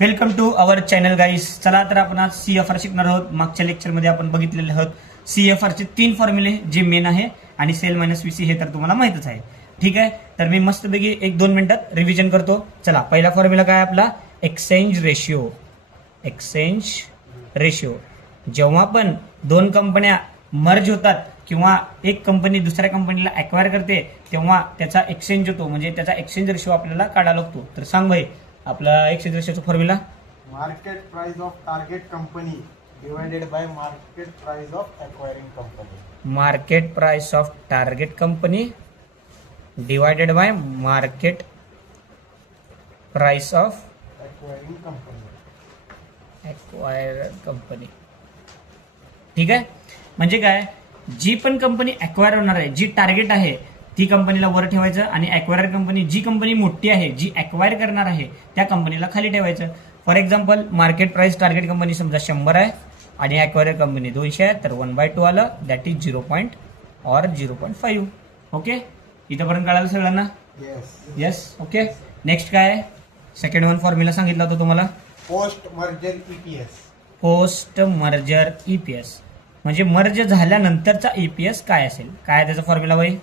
Welcome to our channel गाईस. चला तर आपण आज CFR शिकणार आहोत. मागच्या लेक्चरमध्ये आपण बघितलेले आहोत CFR चे 3 फॉर्म्युले जे मेन आहे आणि सेल मायनस VC हे तर तुम्हाला माहितच आहे. ठीक आहे, तर मी मस्तपैकी 1-2 मिनिटात रिव्हिजन करतो. चला, पहिला फॉर्म्युला काय आपला? Exchange ratio. एक्सचेंज रेशिओ जेव्हा पण दोन कंपन्या मर्ज होतात किंवा एक कंपनी दुसऱ्या कंपनीला अक्वायर करते तेव्हा त्याचा एक्सचेंज होतो, म्हणजे त्याचा एक्सचेंज रेशिओ आपल्याला काढावा लागतो. तर सांग भाई आपला एक्सचेंज रेशिओचा formula. Market price of target company divided by market price of acquiring company. Market price of target company divided by market price of acquiring company. Acquire company. ठीक आहे, म्हणजे काय, जी पण कंपनी एक्वायर होणार आहे, जी टार्गेट आहे ती कंपनीला वर ठेवायचं आणि एक्वायर कंपनी, जी कंपनी मोठी आहे जी एक्वायर करणार आहे त्या कंपनीला खाली ठेवायचं. For example market price target company समजा 100 आहे आणि एक्वायर कंपनी 200 आहे, तर 1/2 आलं, दॅट इज 0.5. ओके, इथंपर्यंत कळालं सगळ्यांना? येस. ओके, नेक्स्ट काय आहे? सेकंड वन फॉर्म्युला सांगितला होता तुम्हाला, post merger EPS. Post merger EPS म्हणजे मर्ज झाल्यानंतरचा EPS काय असेल? काय त्याचा फॉर्म्युला बाई?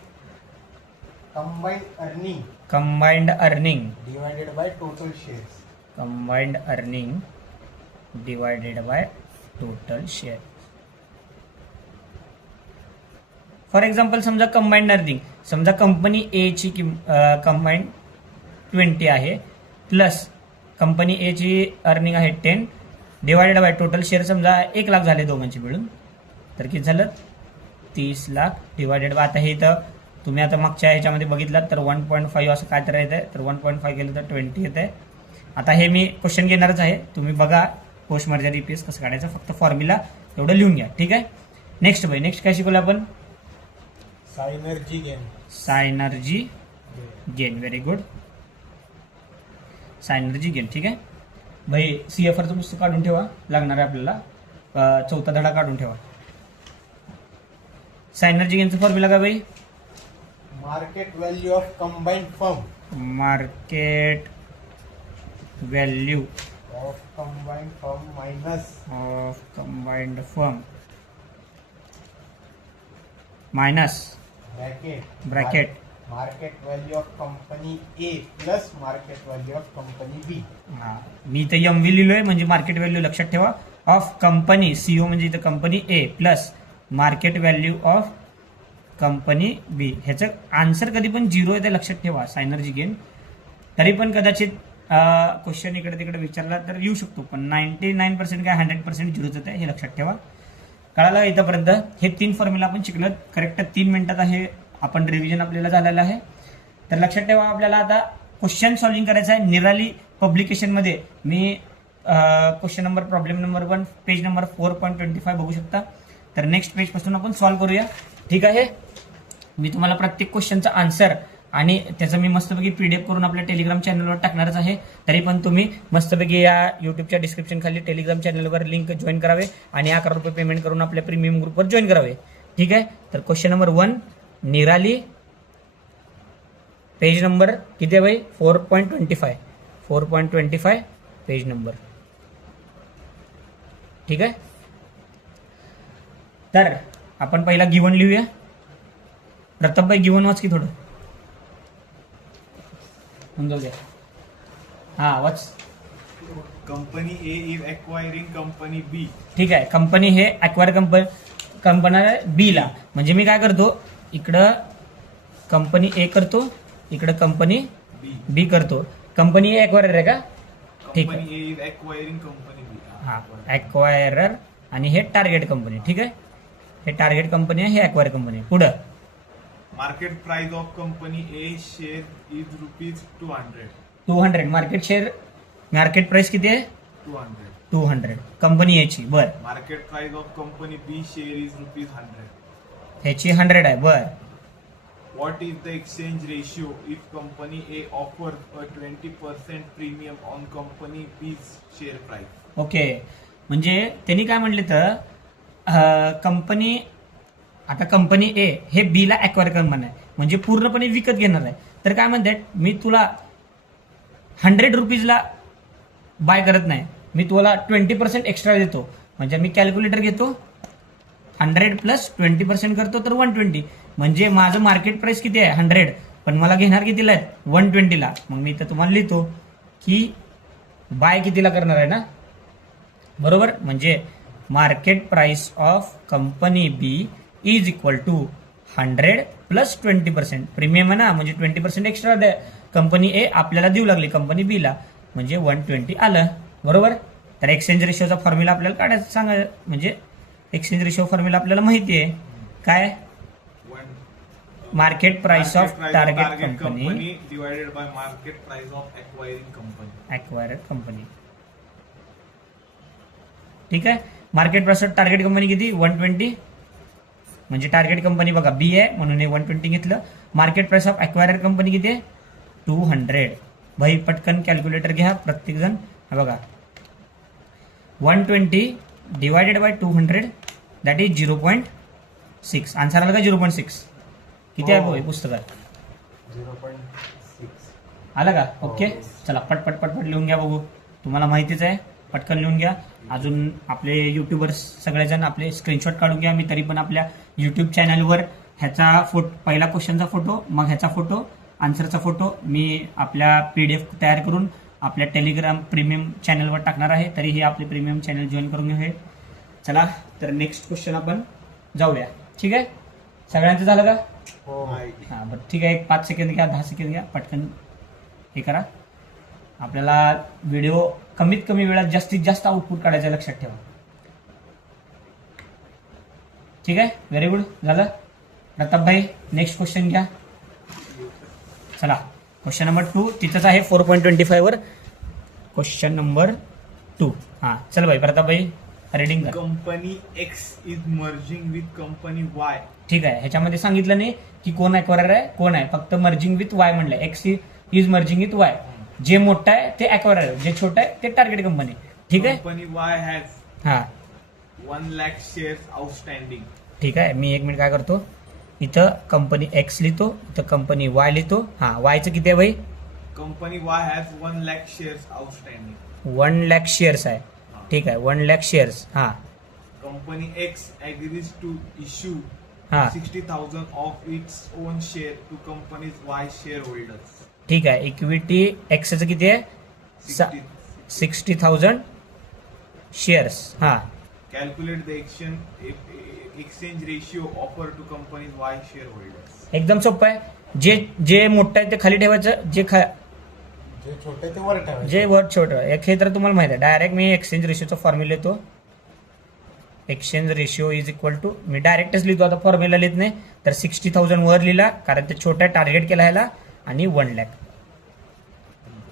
Combined earning combined earning divided by total shares. Combined earning divided by total share. For example समजा कंबाइंड अर्निंग, समजा कंपनी ए ची कंबाइंड 20 आहे प्लस कंपनी ए ची अर्निंग आहे 10 डिवायडेड बाय टोटल शेअर समजा 1 लाख झाले दोघांचे मिळून, तर किती झालं? 30 लाख डिवायडेड बाय, आता हे इथं तुम्ही आता मागच्या ह्याच्यामध्ये बघितलात तर 1.5 असं काय तर येत आहे, तर 1.5 केलं तर 20 येत आहे. आता हे मी क्वेश्चन घेणारच आहे, तुम्ही बघा पोस्ट मर्जर EPS कसं काढायचं, फक्त फॉर्म्युला एवढं लिहून घ्या. ठीक आहे, नेक्स्ट भाई, नेक्स्ट काय शिकवलं आपण? Synergy gain. Synergy gain. Very good, synergy gain. ठीक आहे भाई, CFRचं पुस्तक काढून ठेवा, लागणार आहे आपल्याला, 4था धडा काढून ठेवा. सायनर्जी गेनचं फॉर्म्युला काय भाई? Market value of combined firm. Market value of combined firm minus of combined firm minus bracket market value of company A plus market value of company B. हा, मी इथे MV लिहिलोय, म्हणजे मार्केट व्हॅल्यू लक्षात ठेवा of company, CO म्हणजे इथं company A plus market value of company B. ह्याचं answer कधी पण 0 आहे ते लक्षात ठेवा. सायनर्जी गेन तरी पण कदाचित क्वेश्चन इकडे तिकडे विचारला तर येऊ शकतो, पण 99% काय 100% 0च आहे हे लक्षात ठेवा. कळालं इथंपर्यंत? हे 3 फॉर्म्युला आपण शिकलो करेक्ट 3 मिनिटात आहे, आपण रिव्हिजन आपल्याला झालेलं आहे. तर लक्षात ठेवा, आपल्याला आता क्वेश्चन सॉल्व्हिंग करायचं आहे. निराली पब्लिकेशनमध्ये मी question number problem number 1 page number 4.25 बघू शकता. तर नेक्स्ट पेज पासून आपण सॉल्व्ह करूया. ठीक आहे, मी तुम्हाला प्रत्येक क्वेश्चनचा आन्सर आणि त्याचं मी मस्तपैकी PDF करून आपल्या टेलिग्राम चॅनलवर टाकणारच आहे. तरी पण तुम्ही मस्तपैकी या युट्यूबच्या डिस्क्रिप्शन खाली टेलिग्राम चॅनलवर लिंक जॉईन करावे आणि 11 रुपये पेमेंट करून आपल्या प्रीमियम ग्रुपवर जॉईन करावे. ठीक आहे, तर क्वेश्चन नंबर 1 निराली पेज नंबर किती आहे भाई? 4.25 पेज नंबर. ठीक आहे, तर आपण पहिला गिवन लिहूया. प्रताप भाई गिवन वाच की थोडं, जाऊ द्या. हा वाच. Company A is acquiring company B. ठीक आहे, कंपनी हे एक्वायर कंपनी बी ला, म्हणजे मी काय करतो, इकडं कंपनी ए करतो, इकडं कंपनी बी करतो. कंपनी ए एक्वायर आहे का? ठीक आहे, company A is acquiring company B. हा, एक्वायरर आणि हे टार्गेट कंपनी. ठीक आहे, हे टार्गेट कंपनी आहे, हे एक्वायर कंपनी. पुढं market price of company A share is ₹200. 200 market price किती आहे? 200 कंपनी याची. बर, market price of company B share is ₹100. ह्याची 100 आहे. बर, What is the exchange ratio if company A offers a 20% premium on company B's share price? Okay, म्हणजे त्यांनी काय म्हटले तर कंपनी, आता कंपनी ए हे बी ला एक्वायर कंपनी आहे, म्हणजे पूर्णपणे विकत घेणार आहे. तर काय म्हणतात, मी तुला 100 रुपीजला बाय करत नाही, मी तुम्हाला 20% एक्स्ट्रा देतो. म्हणजे मी कॅल्क्युलेटर घेतो 100 प्लस 20% करतो तर 120. म्हणजे माझं मार्केट प्राइस किती आहे 100, पण मला घेणार कितीला आहे 120ला. मग मी इथं तुम्हाला लिहितो की बाय कितीला करणार आहे ना, बरोबर. म्हणजे market price of company B is equal to 100 plus 20%. Premium आहे ना, म्हणजे 20% एक्स्ट्रा द्या कंपनी ए आपल्याला देऊ लागली कंपनी बी ला, म्हणजे 120 आलं, बरोबर. तर एक्सचेंज रेशिओचा फॉर्म्युला आपल्याला काढायचं सांगा. म्हणजे एक्सचेंज रेशिओ फॉर्म्युला आपल्याला माहिती आहे काय, market price of target company divided by market price of acquiring company. Acquired company. ठीक आहे. Market price of target company किती 120, म्हणजे टार्गेट कंपनी बघा बी आहे म्हणून हे 120 घेतलं. Market price of acquired company किती आहे 200. भाई पटकन कॅल्क्युलेटर घ्या प्रत्येक जण. बघा 120 divided by 200 that is 0.6. Answer आला का 0.6? किती आहे भाई पुस्तकात 0.6 आला का? ओके, चला पटपट पटपट लिहून घ्या बघू. तुम्हाला माहितीच आहे, पटकन लिहून घ्या. अजून आपले युट्यूबर्स सगळेजण आपले स्क्रीनशॉट काढून घ्या. मी तरी पण आपल्या युट्यूब चॅनलवर ह्याचा पहिला क्वेश्चनचा फोटो, मग ह्याचा फोटो, आन्सरचा फोटो मी आपल्या PDF तयार करून आपल्या टेलिग्राम प्रीमियम चॅनलवर टाकणार आहे. तरीही आपले प्रीमियम चॅनल जॉईन करून घ्या. चला तर नेक्स्ट क्वेश्चन आपण जाऊया. ठीक आहे, सगळ्यांचं झालं का? हो. हां बरं ठीक आहे. एक 5 सेकंद घ्या, 10 सेकंद घ्या, पटकन हे करा. आपल्याला व्हिडिओ कमीत कमी वेळात जास्तीत जास्त आउटपुट काढायचं लक्षात ठेवा. ठीक आहे, व्हेरी गुड. झालं प्रताप भाई, नेक्स्ट क्वेश्चन घ्या. चला क्वेश्चन नंबर 2 तिथंच आहे 4.25 वर. Question number 2. हां चल भाई प्रताप भाई रीडिंग कर. Company x is merging with company Y. ठीक आहे, ह्याच्यामध्ये सांगितलं नाही की कोण एक्वायर आहे कोण आहे, फक्त मर्जिंग विथ वाय म्हणलंय. X is merging with Y. जे मोठं आहे ते एक्वायर आहे, जे छोटं आहे ते टार्गेट कंपनी. ठीक आहे. कंपनी वाय हॅज हां 1 lakh shares outstanding. ठीक आहे, मी 1 मिनिट काय करतो, इथं कंपनी एक्स लिहितो, इथं कंपनी वाय लिहितो. हां वायचं किती आहे भाई? Company Y has 1 lakh shares outstanding. 1 lakh shares आहे. ठीक आहे, 1 लाख शेअर्स. हां Company X agrees to issue हां 60,000 of its own share to company's Y shareholders. ठीक आहे. इक्विटी एक्सचं किती आहे 60. 60,000 शेअर्स. हां Calculate the exchange ratio offered to company's Y shareholders. एकदम सोपं आहे. जे मोठं आहे ते खाली ठेवायचं, जे छोटे ते वर ठेवायचे. जे वर छोटं आहे हे तर तुम्हाला माहिती आहे. डायरेक्ट मी एक्सचेंज रेशिओचा फॉर्म्युला लिहितो. Exchange ratio is equal to, मी डायरेक्टच लिहितो, आता फॉर्म्युला लिहित नाही. तर 60,000 वर लिहिला कारण ते छोटा टार्गेट केला ह्याला, आणि 1 लाख.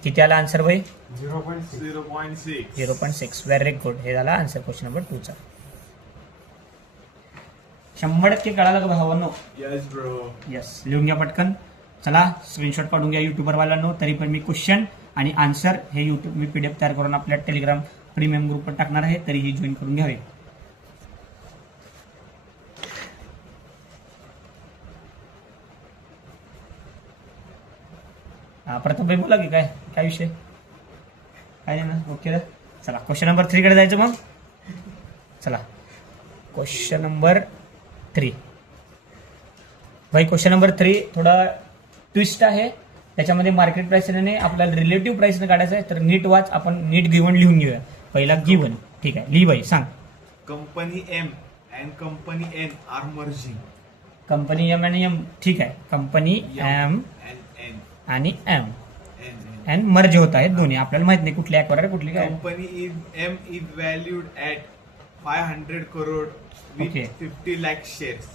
किती आला आन्सर भाई? 0.6. 0.6. 0.6. Very good. हे झाला आन्सर क्वेश्चन नंबर 2 चा. 100% कळालं का भावांनो? Yes, bro. येस, लिहून घ्या पटकन. चला स्क्रीनशॉट काढून घ्या युट्यूबरवाल्यांनो. तरी पण मी क्वेश्चन आणि आन्सर हे युट्यूब मी PDF तयार करून आपल्या टेलिग्राम प्रीमियम ग्रुपवर टाकणार आहे, तरीही जॉईन करून घ्यावे. हा प्रताप भाई बोला की काय विषय? काय नाही ना? ओके. चला क्वेश्चन नंबर 3 कडे जायचं मग. चला क्वेश्चन नंबर 3. भाई क्वेश्चन नंबर 3 थोडा ट्विस्ट आहे. त्याच्यामध्ये मार्केट प्राइसने आपल्याला रिलेटिव्ह प्राइसने काढायचं आहे. तर नीट वाच, आपण नीट गिव्हन लिहून घेऊया. पहिला गिव्हन. ठीक आहे, लिही भाई सांग. Company M and company N are merging. Company M आणि एम. ठीक आहे, कंपनी एम and N. आणि एम N. एन मर्ज होत आहेत दोन्ही. आपल्याला माहित नाही कुठली एक्वायर कुठली काय. Company M is valued at 500 crore with Okay. 50 lakh shares.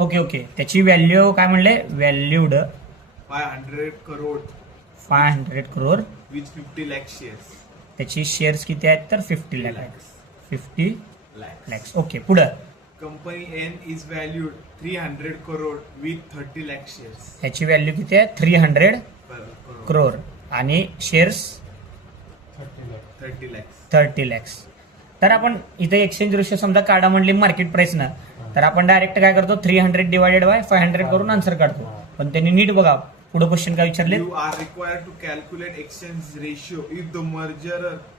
Okay. त्याची व्हॅल्यू काय म्हणले? Valued 500 crore 500 crore. with 50 lakh shares. त्याची शेअर्स किती आहेत? तर 50 लाख आहेत. 50 Lakhs. लॅक्स. ओके, पुढं Company N is valued 300 crore with 30 lakh shares. ह्याची व्हॅल्यू किती आहे? 300 Crore. करोड आणि शेअर्स 30 lakhs. 30 लॅक्स. तर आपण इथे एक्सचेंज रेशिओ समजा काढा म्हणले मार्केट प्राइसनं, तर आपण डायरेक्ट काय करतो 300 डिवायडेड बाय 500 करून आन्सर काढतो. पण त्यांनी नीट बघा, पुढे क्वेश्चन काय विचारले? You are required to calculate exchange ratio if the merger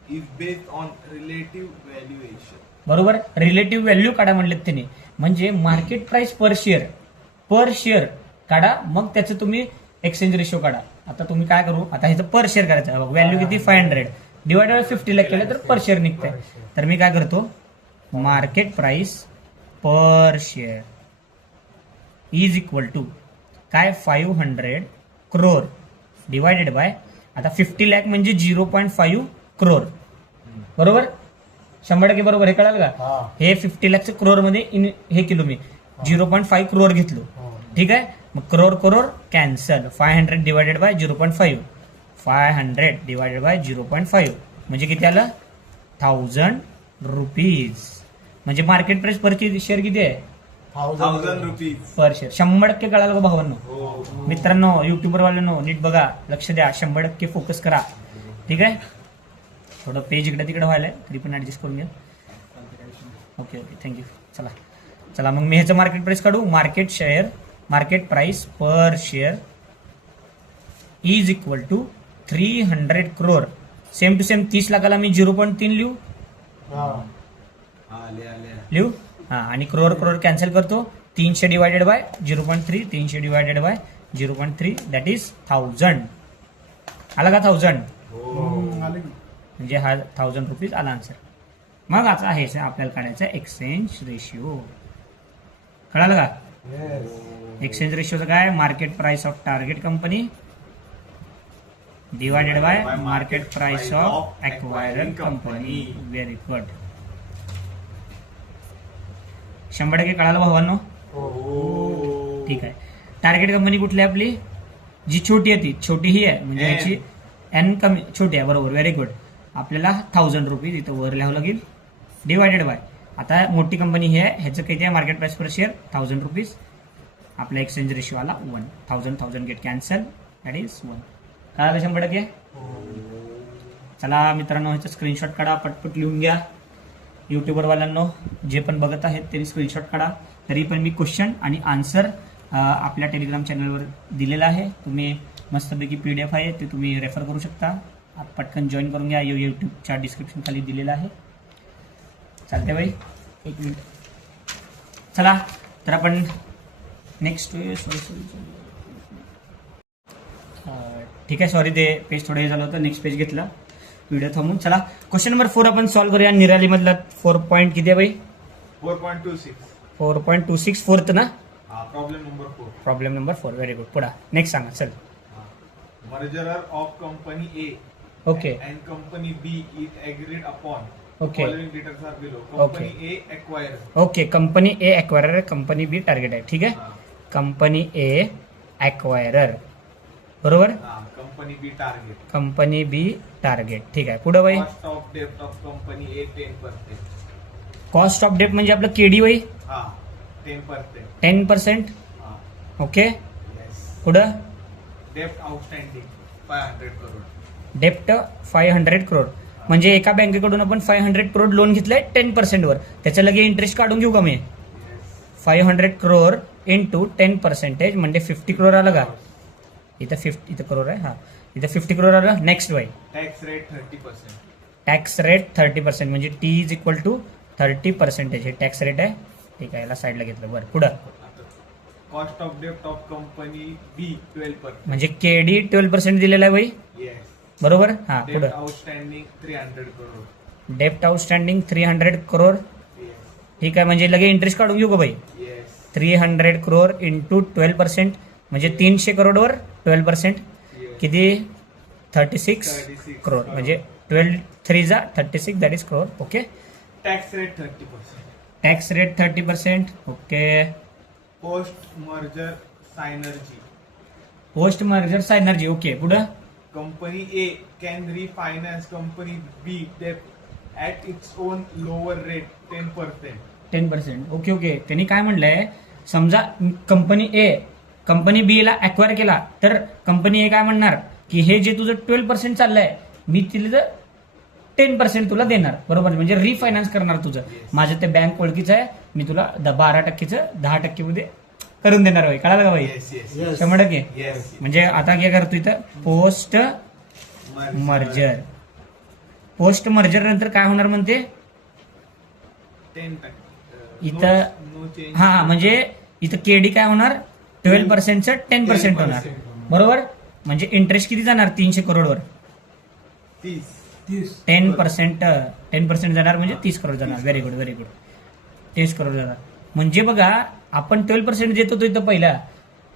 is based on relative valuation. बरोबर. रिलेटिव्ह व्हॅल्यू काढा म्हणलेत त्यांनी, म्हणजे मार्केट प्राइस पर शेअर काढा, मग त्याचं तुम्ही एक्सचेंज रेशिओ काढा. आता तुम्ही काय करू, आता ह्याचं पर शेअर करायचं. व्हॅल्यू किती? 500 डिवायडेड बाय 50 लाख केलं तर पर शेअर निघतंय. तर मी काय करतो, market price per share is equal to काय 500 crore डिवायडेड बाय, आता 50 लाख म्हणजे 0.5 crore. बरोबर, 100% बरोबर. हे कळाल का? हे 50 लाखचं क्रोर मध्ये हे केलो मी, 0.5 crore घेतलो. ठीक आहे, मग crore cancel. 500 divided by 0.5, 500 divided by 0.5 म्हणजे किती आलं? 1000 रुपीज. म्हणजे मार्केट प्राइस पर शेअर किती आहे? 1000 rupees. Per share. 100% कळालं का भावांनो? मित्रांनो, युट्यूबर वाल्यांनो नीट बघा, लक्ष द्या, 100% फोकस करा. ठीक आहे, थोडं पेज इकडे तिकडे व्हायलाय, तरी पण ऍडजस्ट करून घ्या. Okay thank you. चला मग मी ह्याचं मार्केट प्राइस काढू. Market price per share is equal to 300 crore. Same to same 30 लाखाला मी 0.3 लिहू. हा, आणि करोर कॅन्सल करतो. 300 divided by 0.3, 300 divided by 0.3 that is 1000. आला का 1000? म्हणजे हा 1000 रुपीज आला आन्सर. मग आता आहे आपल्याला काढायचं एक्सचेंज रेशिओ. कळालं का? एक्सचेंज रेशिओचं काय? Market price of target company divided by market price of acquirer company. Very good. 100% कळालं भावांनो? ठीक आहे. टार्गेट कंपनी कुठली आपली? जी छोटी आहे ती, छोटी ही आहे, म्हणजे याची एन कमी छोटी आहे. बरोबर, व्हेरी गुड. आपल्याला 1000 रुपीज इथं वर लिहावं लागेल डिवायडेड बाय. आता मोठी कंपनी ही आहे, ह्याचं किती आहे market price per share? 1000 rupees. आपला एक्सचेंज रेशिओ आला 1. 1000 गेट कॅन्सल दॅट इज 1. कळालं 100%? चला मित्रांनो, ह्याचा स्क्रीनशॉट काढा, पटपट लिहून घ्या. युट्यूबर वाल्यांनो जे पण बघत आहेत त्यांनी स्क्रीनशॉट काढा. तरी पण मी क्वेश्चन आणि आन्सर आपल्या टेलिग्राम चॅनलवर दिलेला आहे. तुम्ही मस्तपैकी PDF आहे, ते तुम्ही रेफर करू शकता. पटकन जॉईन करून घ्या. यूट्यूबच्या डिस्क्रिप्शन खाली दिलेलं आहे. चालते बाई, 1 मिनिट. चला तर आपण नेक्स्ट ठीक आहे, सॉरी ते पेज थोडं हे झालं होतं, नेक्स्ट पेज घेतलं व्हिडिओ थांबून. चला क्वेश्चन नंबर 4 आपण सॉल्व्ह करूया. निराली मधला 4 पॉईंट किती आहे बाई? 4.26. 4.26 फोर्थ ना? Problem number 4. Problem number 4. Very good. पुढा नेक्स्ट सांगा. चल. Merger of company A Okay. and company B is agreed upon. Okay. Following details are below. Company A acquirer. Okay, company A acquirer, company B target आहे. ठीक आहे, company A acquirer. बरोबर, Company B target. Company B target. ठीक आहे, पुढे बाई. Cost of debt of company A 10%. Cost of debt म्हणजे आपलं केडी बाई 10%. 10%. Okay, Yes. पुढं Debt outstanding 500 crore. डेप्ट 500 crore. म्हणजे एका बँकेकडून आपण 500 crore लोन घेतलंय 10% वर, त्याच्या लगे इंटरेस्ट काढून घेऊ का मी? 500 crore इंटू 10% म्हणजे 50 crore आलं का? इथं करोड आहे. हा, इथं 50 crore आलं. नेक्स्ट बाई. Tax rate 30%. टॅक्स रेट 30% म्हणजे टी इज इक्वल टू 30%. हे टॅक्स रेट आहे. ठीक आहे, याला साईडला घेतलं. बरं, पुढं. Cost of debt of company B 12%. म्हणजे केडी 12% दिलेला आहे बाई. Yes. बरोबर. हा, Debt पुढं. outstanding 300 crore. डेप्ट आउटस्टँडिंग 300 crore. Yes. ठीक आहे, म्हणजे लगे इंटरेस्ट काढून घेऊ का बाई? Yes. 300 crore इंटू 12% म्हणजे 300 crore वर 12% Yes. किती? 36 crore. म्हणजे 12 3 जा 36 that is crore. Okay. Tax rate 30%. Tax rate 30%. Okay. Post merger synergy. Post merger synergy. Okay, पुढं. Company A can refinance company B debt at its own lower rate 10%. 10%. Okay okay. त्यांनी काय म्हणलंय, समजा company बी ला acquire केला तर company ए काय म्हणणार की हे जे तुझं 12% चाललंय मी तिला 10% तुला देणार. बरोबर, म्हणजे रिफायनान्स करणार तुझं. माझं ते बँक ओळखीचं आहे, मी तुला 12%चं 10% मध्ये करून देणार भाई, कळालं का भाई? Yes, yes. Yes. 100%. Yes. म्हणजे आता काय करतो इथं पोस्ट मर्जर. पोस्ट मर्जर नंतर काय होणार म्हणते 10%. इथं No change. हा म्हणजे इथं केडी काय होणार 12%चं 10% होणार 10%. बरोबर. म्हणजे इंटरेस्ट किती जाणार 300 करोडवर 30. 10% जाणार म्हणजे 30 करोड जाणार. Very good very good. 30 crore जाणार म्हणजे बघा आपण 12% देत होतो इथं पहिला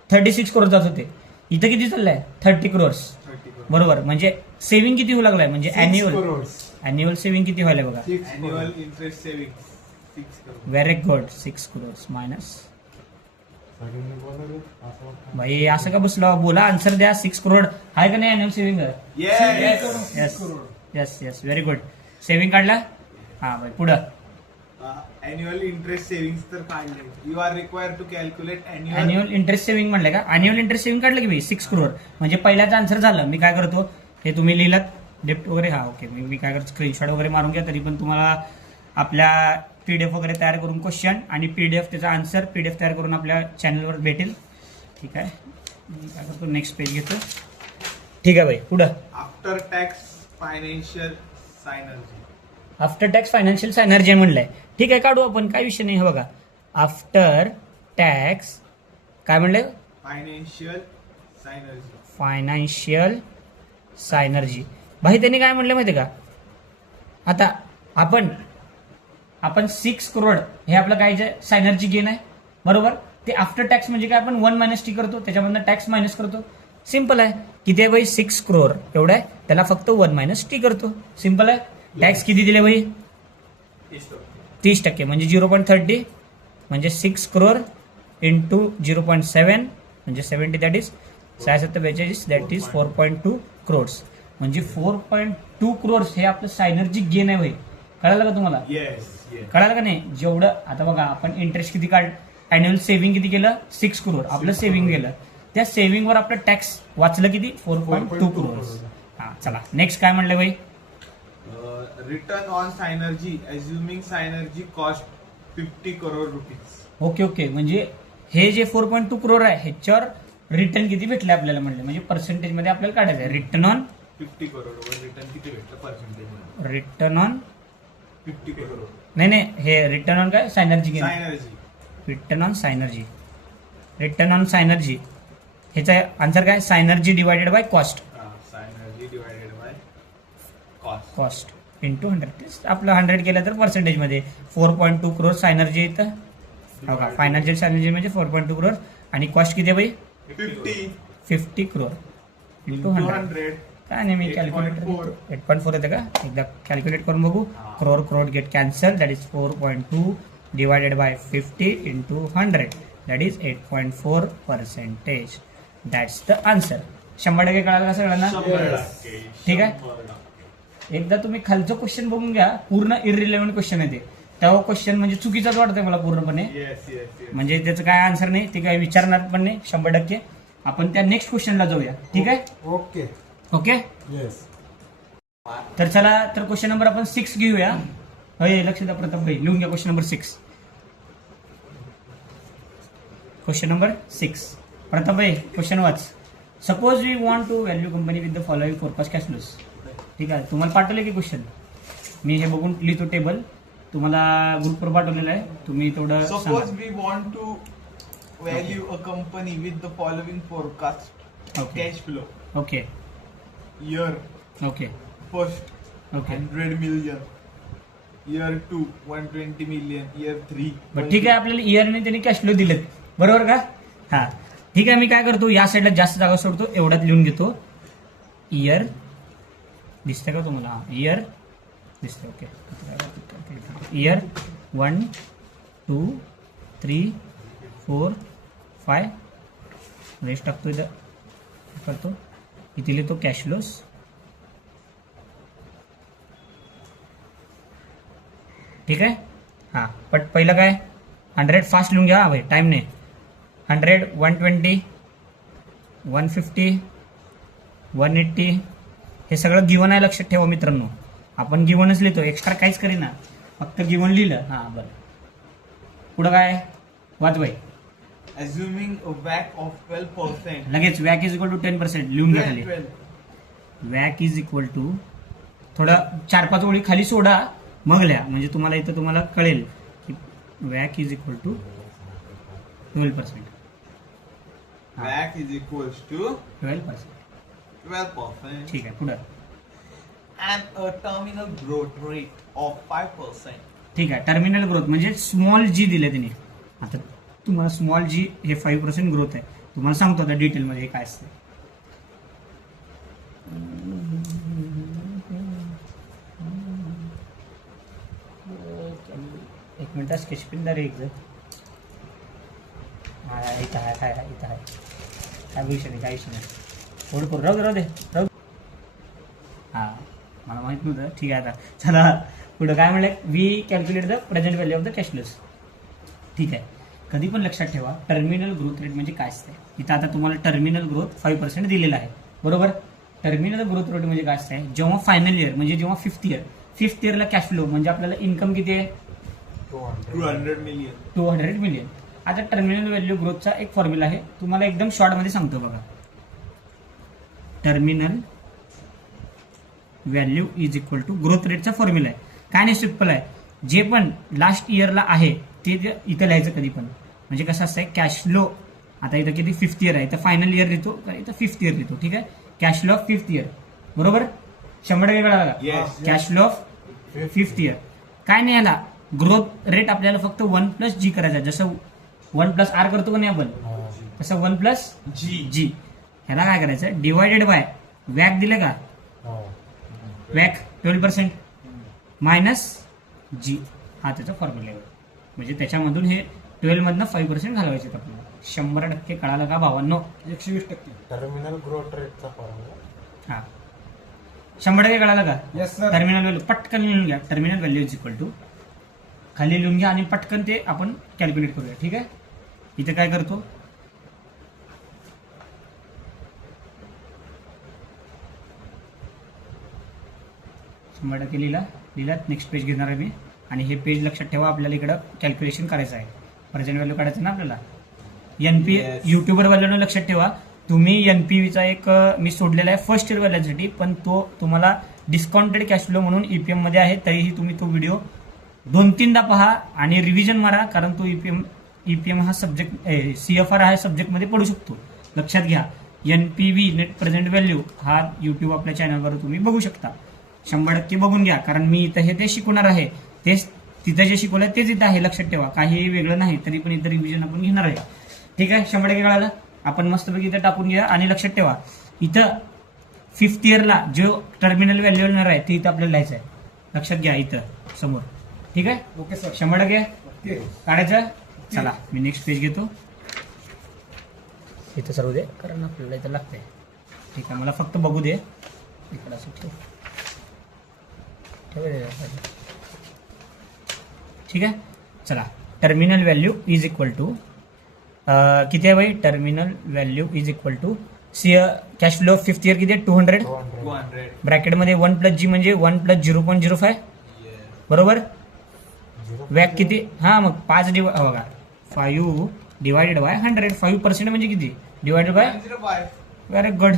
36 करोड जात होते, इथं किती चाललंय 30 करोड 30 crore. बरोबर. म्हणजे सेव्हिंग किती होऊ लागलाय म्हणजे 6 अॅन्युअल crores. सेव्हिंग किती व्हायला बघा. 6 Annual crores. interest savings 6 crore. Very good. 6 crore minus. सगळ्यांनी बोलायला असं वाटतं. भाई असं का बसलो, बोला आन्सर द्या. 6 करोड आहे का नाही annual saving? Yes. Yes yes yes very good. Saving काढला. हा भाई पुढं Annual interest savings तर काढले. You are required to calculate annual. Annual interest saving म्हणलं का? अॅन्युअल इंटरेस्ट सेव्हिंग काढलं की भाई 6 करोड म्हणजे पहिल्याच आन्सर झालं. मी काय करतो हे तुम्ही लिहिलात डेप्ट वगैरे, हा ओके. मी काय करतो स्क्रीनशॉट वगैरे मारून घ्या, तरी पण तुम्हाला आपल्या पीडीएफ वगैरे तयार करून क्वेश्चन आणि पीडीएफ त्याचा आन्सर पीडीएफ तयार करून आपल्या चॅनलवर भेटेल. ठीक आहे. मी काय करतो नेक्स्ट पेज घेतो. ठीक आहे भाई पुढं. After tax financial synergy. After tax financial synergy म्हणलंय. ठीक आहे काढू आपण, काय विषय नाही. हे बघा आफ्टर टॅक्स काय म्हणलंय Financial synergy. फायनान्शियल सायनर्जी. भाई त्यांनी काय म्हणलं माहिती का, आता आपण 6 करोड हे आपलं काय सायनर्जी गेन आहे बरोबर. ते आफ्टर टॅक्स म्हणजे काय आपण 1 - T करतो, त्याच्यामधनं टॅक्स मायनस करतो. सिम्पल आहे. किती आहे भाई 6 करोड एवढं आहे, त्याला फक्त 1 - T करतो. सिम्पल आहे. टॅक्स किती दिले भाई 30% म्हणजे 0.30 म्हणजे 6 करोड इंटू 0.7 म्हणजे 70 that is 672 that is 4.2 crores म्हणजे 4.2 करोड्स हे आपलं सायनर्जी गेन आहे भाई. कळालं का तुम्हाला? Yes. Yes. कळालं का नाही? जेवढं आता बघा आपण इंटरेस्ट किती काढ अॅन्युअल सेव्हिंग किती केलं 6 करोड आपलं सेव्हिंग गेलं, त्या सेव्हिंगवर आपलं टॅक्स वाचलं किती 4.2 करोड. हा चला नेक्स्ट काय म्हणलं भाई Return on synergy assuming synergy cost 50 crore rupees. Okay म्हणजे हे जे 4.2 करोड आहे ह्याच्यावर रिटर्न किती भेटले आपल्याला म्हणलं, म्हणजे पर्सेंटेज मध्ये आपल्याला काढायचं आहे. रिटर्न ऑन 50 crore वर रिटर्न किती भेटलं पर्सेंटेज? Return on 50 crore. नाही हे रिटर्न ऑन काय synergy gain. Synergy. Return on synergy. Return on synergy ह्याचा आन्सर काय synergy divided by cost. Synergy divided by cost. Cost into 100. आपलं 100 केलं तर पर्सेंटेज मध्ये 4.2 करोड सायनर्जी येतं. बघा फायनान्शियल सायनर्जी म्हणजे 4.2 करोड आणि कॉस्ट किती आहे भाई 50 करोड इंटू 100. काय नाही मी कॅल्क्युलेटर 8.4 येतं का, एकदा कॅल्क्युलेट करून बघू. Crore get cancel that is 4.2 divided by 50 into 100 that is 8.4%. That's the answer. 100% कळालं का सगळ्यांना? 100%. ठीक आहे. एकदा तुम्ही खालचं क्वेश्चन बघून घ्या, पूर्ण इररिलेव्हंट क्वेश्चन आहे ते. तेव्हा क्वेश्चन म्हणजे चुकीचाच वाटतंय मला पूर्णपणे. Yes, yes, yes. म्हणजे त्याचं काय आन्सर नाही, ते काय विचारणार पण नाही 100%. आपण त्या नेक्स्ट क्वेश्चनला जाऊया. ठीक आहे ओके. ओके. येस. तर चला तर क्वेश्चन नंबर आपण 6 घेऊया. अय लक्ष द्या प्रताप भाई, लिहून घ्या question number 6. Question number 6 Pratap भाई क्वेश्चन वाच. Suppose we want to value company with the following forecast cash flows. ठीक आहे तुम्हाला पाठवले की क्वेश्चन, मी हे बघून लिहितो टेबल, तुम्हाला ग्रुपवर पाठवलेलं आहे, तुम्ही तेवढं Suppose we want to value a company with the following forecast. Okay. Cash flow. Okay Year okay first okay 100 million. Year 2 120 million. Year 3. बरं ठीक आहे. आपल्याला इयरने त्यांनी कॅश फ्लो दिलेत बरोबर का. हा ठीक आहे. मी काय करतो या साईडला जास्त जागा सोडतो, एवढ्यात लिहून घेतो. इयर दिसतंय का तुम्हाला? इयर दिसतंय. ओके. इयर 1 2 3 4 5 रेस्ट टाकतो इथं करतो. इथे लिहितो कॅश फ्लोस. ठीक आहे. हां पण पहिलं काय 100 फास्ट लिहून घ्या भाई, टाइम नाही. 100 120 150 180 हे सगळं गिवन आहे, लक्षात ठेवा मित्रांनो. आपण गिवनच लिहितो, एक्स्ट्रा काहीच करीना, फक्त गिवन लिहिलं. हां बरं पुढं काय वाच भाई. assuming a WACC of 12%. लगेच वॅक इज इक्वल टू 10% लिहून घ्या खाली. 12. वॅक इज इक्वल टू थोडं 4-5 ओळी खाली सोडा मग लिहा, म्हणजे तुम्हाला इथं तुम्हाला कळेल की वॅक is equal to 12%. WACC is equals to 12%. 12%. ठीक आहे पुढं. And a terminal growth rate of 5%. ठीक आहे. टर्मिनल ग्रोथ म्हणजे स्मॉल जी दिले त्यांनी. आता तुम्हाला स्मॉल जी हे 5% ग्रोथ आहे. तुम्हाला सांगतो आता डिटेलमध्ये हे काय असतं. एक मिनिट स्केच पेन दा रे एक जर. इथं आहे इथं आहे. काय विषय नाही, काय विषय नाही. थोडं करू राहू दे हां मला माहित नव्हतं. ठीक आहे आता चला पुढं काय म्हणलं. We calculate the present value of the cash flows. ठीक आहे. कधी पण लक्षात ठेवा टर्मिनल ग्रोथ रेट म्हणजे काय असते. इथं आता तुम्हाला टर्मिनल ग्रोथ 5% दिलेला आहे बरोबर. टर्मिनल ग्रोथ रेट म्हणजे काय असते, जेव्हा फायनल इयर म्हणजे जेव्हा फिफ्थ इयरला कॅश फ्लो म्हणजे आपल्याला इन्कम किती आहे 200 million. 200 मिलियन. आता टर्मिनल व्हॅल्यू ग्रोथचा एक फॉर्म्युला आहे, तुम्हाला एकदम शॉर्टमध्ये सांगतो बघा. Terminal value is equal to growth रेटचा फॉर्म्युला आहे. काय नाही, सिम्पल आहे. जे पण लास्ट इयरला आहे ते इथं लिहायचं कधी पण. म्हणजे कसं असतंय कॅश फ्लो आता इथं किती फिफ्थ इयर आहे, इथं फायनल इयर लिहितो इथं फिफ्थ इयर लिहितो. ठीक आहे. Cash flow of fifth year बरोबर 100% कळाला. Yes. Cash flow of fifth year. काय नाही याला ग्रोथ रेट आपल्याला फक्त 1+G करायचा. जसं 1+R करतो का नाही आपण तसं 1+G. ह्याला काय करायचं डिवायडेड बाय वॅक दिले का वॅक 12% मायनस G हा त्याचा फॉर्म्युला आहे. म्हणजे त्याच्यामधून हे 12 मधनं 5% घालवायचे आपल्याला. 100% कळालं का भावांनो. 120% टर्मिनल ग्रोथ रेटचा फॉर्म्युला. हा 100% कळालं का. Yes sir. टर्मिनल व्हॅल्यू पटकन लिहून घ्या. Terminal value is equal to खाली लिहून घ्या आणि पटकन ते आपण कॅल्क्युलेट करूया. ठीक आहे. इथे काय करतो शंभर टक्के लिहिलात. नेक्स्ट पेज घेणार आहे मी आणि हे पेज लक्षात ठेवा. आपल्याला इकडं कॅल्क्युलेशन करायचं आहे. प्रेझेंट व्हॅल्यू काढायचं ना आपल्याला. NP Yes. युट्यूबर वाल्यांना लक्षात ठेवा तुम्ही एनपीव्हीचा एक मी सोडलेला आहे फर्स्ट इयर वाल्यांसाठी, पण तो तुम्हाला डिस्काउंटेड कॅश फ्लो म्हणून ईपीएम मध्ये आहे. तरीही तुम्ही तो व्हिडिओ 2-3दा पहा आणि रिव्हिजन मारा, कारण तो ईपीएम हा सब्जेक्ट CFR हा सब्जेक्टमध्ये पडू शकतो. लक्षात घ्या. एनपीव्ही नेट प्रेझेंट व्हॅल्यू हा युट्यूब आपल्या चॅनलवर तुम्ही बघू शकता. 100% बघून घ्या, कारण मी इथं हे ते शिकवणार आहे. तेच तिथं जे शिकवलंय तेच इथं आहे. लक्षात ठेवा काही वेगळं नाही. तरी पण इथं रिव्हिजन आपण घेणार आहे. ठीक आहे. 100% कळालं. आपण मस्तपैकी इथं टाकून घ्या आणि लक्षात ठेवा इथं फिफ्थ इयरला जो टर्मिनल व्हॅल्यू येणार आहे ते इथं आपल्याला लिहायचं आहे. लक्षात घ्या इथं समोर. ठीक आहे. Okay sir. 100% काढायचं. चला मी नेक्स्ट पेज घेतो. इथं सर्व दे कारण आपल्याला इथं लागतंय. ठीक आहे. मला फक्त बघू दे. इकडं असं ठेव. ठीक आहे. चला terminal value is equal to किती आहे भाई. Terminal value is equal to cash flow fifth year किती आहे 200 200. ब्रॅकेटमध्ये 1+G म्हणजे 1+0.05 बरोबर. वॅक किती हा मग 5 बघा 5 डिवायडेड बाय 100. 5% म्हणजे किती divided by 0.05. Very good.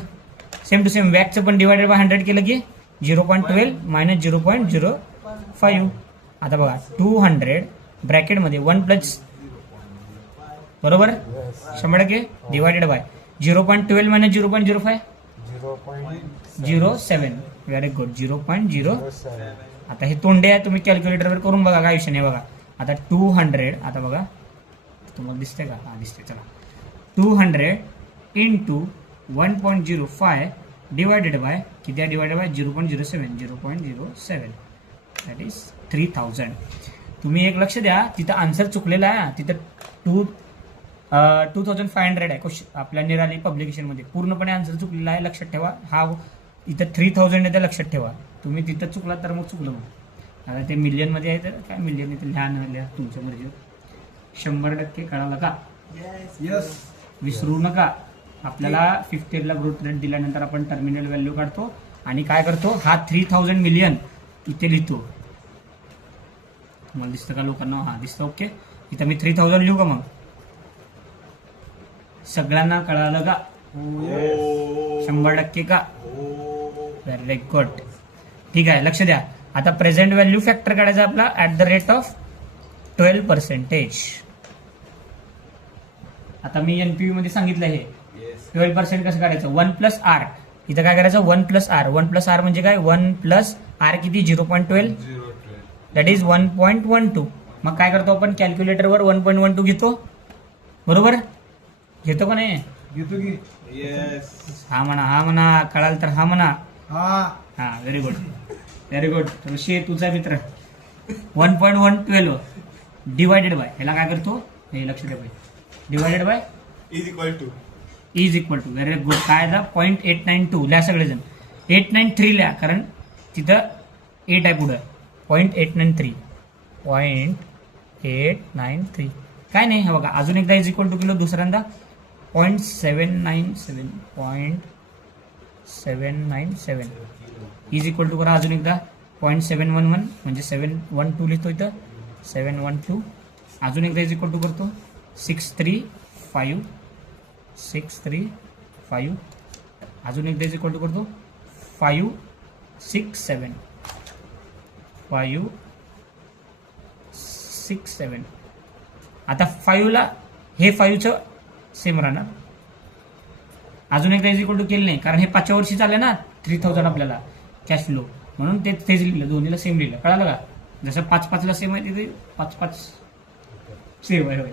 Same to same वॅकचं पण डिवायडेड बाय 100 केलं की 0.12 मायनस 0.05. आता बघा 200 ब्रॅकेटमध्ये 1+ बरोबर 100% divided by 0.12 minus 0.05 0.07. Very good 0.07. आता हे तोंडे आहे तुम्ही कॅल्क्युलेटरवर करून बघा काय विषय नाही. बघा आता 200 आता बघा तुम्हाला दिसतंय का. हा दिसते. चला 200 इंटू 1.05 डिवायडेड बाय किती आहे डिवायडेड बाय 0.07 दॅट इज 3000. तुम्ही एक लक्ष द्या तिथं आन्सर चुकलेला आहे. तिथं 2500 आहे क्वेश्चन आपल्या निराली पब्लिकेशनमध्ये. पूर्णपणे आन्सर चुकलेला आहे. लक्षात ठेवा. हा इथं 3000 आहे. लक्षात ठेवा. तुम्ही तिथं चुकला तर मग चुकलं. मग आता ते मिलियनमध्ये आहे तर काय मिलियन इथं लिहा तुमच्या मर्जी. 100% कळालं का. येस. विसरू नका. आपल्याला फिफ्थ इयरला ग्रोथ रेट दिल्यानंतर आपण टर्मिनल व्हॅल्यू काढतो आणि काय करतो हा 3000 मिलियन इथे लिहितो. तुम्हाला दिसतं का लोकांना. हा दिसतं. ओके. इथं मी 3000 लिहू का मग सगळ्यांना कळालं का? Oh. 100% का? Very good. ठीक आहे, लक्ष द्या. आता प्रेझेंट व्हॅल्यू फॅक्टर काढायचा आपला ऍट द रेट ऑफ 12%. आता मी एनपीव्ही मध्ये सांगितलं हे Yes. 12% कसं काढायचं? 1+R. इथं काय करायचं? 1+R. 1+R म्हणजे काय? 1+R किती? 0.12. 0.12. That is 1.12. मग काय करतो आपण? कॅल्क्युलेटरवर 1.12 घेतो, बरोबर? घेतो का नाही? घेतो की. Yes. हा म्हणा, कळाल तर हा म्हणा. हा. Very good. ऋषी तुझा मित्र. 1.12 डिवायडेड बाय, ह्याला काय करतो? हे लक्ष द्या पाहिजे. Divided by Is equal to. Is equal to. Very good. काय झालं? 0.892 लिहा सगळेजण. 893 लिहा, कारण तिथं 8 आहे पुढं. 0.893. 0.893. काय नाही, हे बघा अजून एकदा इज इक्वल टू केलं, दुसऱ्यांदा 0.797. 0.797 इज इक्वल टू करा अजून एकदा 0.711 म्हणजे 712 लिहितो इथं. 712 अजून एकदा इज इक्वल टू करतो 635. अजून एकदा इज इक्वल टू करतो 567. 567. आता 5 ला हे 5चं सेम राहणार. अजून एकदा इज इक्वल टू केलं नाही, कारण हे 5व्या वर्षी चाललं ना 3000 आपल्याला कॅश फ्लो, म्हणून तेच लिहिलं, दोन्हीला सेम लिहिलं. कळालं का? जसं 5 ला सेम आहे तिथे 5 सेम आहे.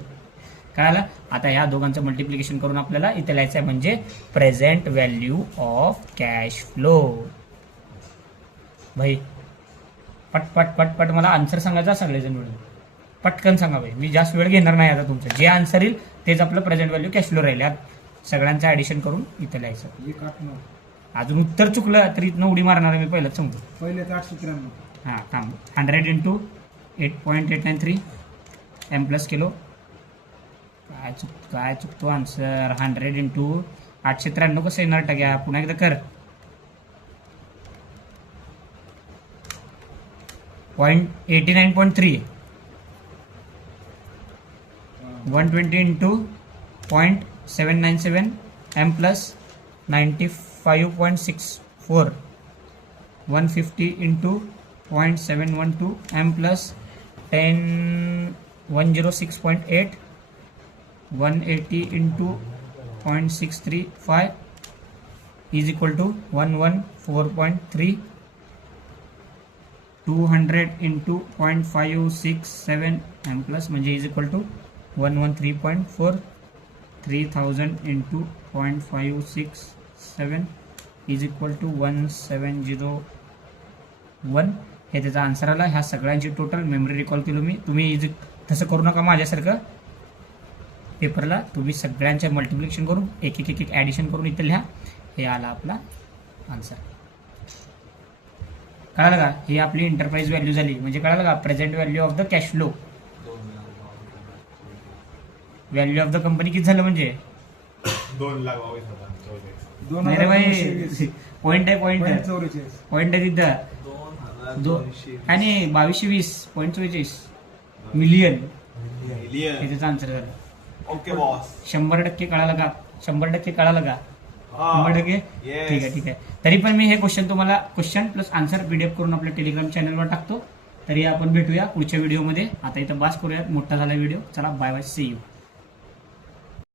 कळालं? आता ह्या दोघांचं मल्टिप्लिकेशन करून आपल्याला इथे लिहायचं आहे म्हणजे present value of cash flow. भाई पट मला आन्सर सांगायचा, सगळेजण मिळून पटकन सांगा भाई. मी जास्त वेळ घेणार नाही आता तुमचं. जे आन्सर येईल तेच आपलं प्रेझेंट व्हॅल्यू कॅश फ्लो राहील. सगळ्यांचं ऍडिशन करून इथे लिहायचं. अजून उत्तर चुकलं तरी इथनं उडी मारणार आहे मी, पहिलंच सांगतो. पहिले 893. हां थांब. 100 इंटू 8.893 एम प्लस किलो. काय चुकतो आन्सर? 100 इंटू 893 कसं येणार? टक्या पुन्हा एकदा कर. 89.3. 120 into 0.797 M plus 95.64. 150 into 0.712 M plus 106.8. 180 into 0.635 is equal to 114.3. 200 into 0.567 M plus म्हणजे is equal to 113.4. 3000 into 0.567 is equal to 1701. हे त्याचा आन्सर आला. ह्या सगळ्यांची टोटल मेमरी रिकॉल केलो मी. तुम्ही तसं करू नका माझ्यासारखं पेपरला. तुम्ही सगळ्यांचे मल्टिप्लिकेशन करून एक ॲडिशन करून इथं लिहा. हे आला आपला आन्सर. कळालं का? ही आपली एंटरप्राइज व्हॅल्यू झाली. म्हणजे कळालं का? Present value of the cash flow. Value of the company किती झालं म्हणजे 2 लाख 22,000. नाही रे भाई, पॉईंट आहे. पॉईंट आहे तिथं. काय नाही 2220.44 मिलियन. हे त्याचा आन्सर झालं. Okay boss. 100% कळालं का? 100% कळालं का? हा. 100%? Yes. ठीक आहे. तरी पण मी हे तुम्हाला क्वेश्चन प्लस आन्सर पीडीएफ करून आपल्या टेलिग्राम चॅनलवर टाकतो. तरी आपण भेटूया पुढच्या व्हिडिओमध्ये. आता इथं बास करूयात, मोठा झाला व्हिडिओ. चला बाय बाय, सी यू.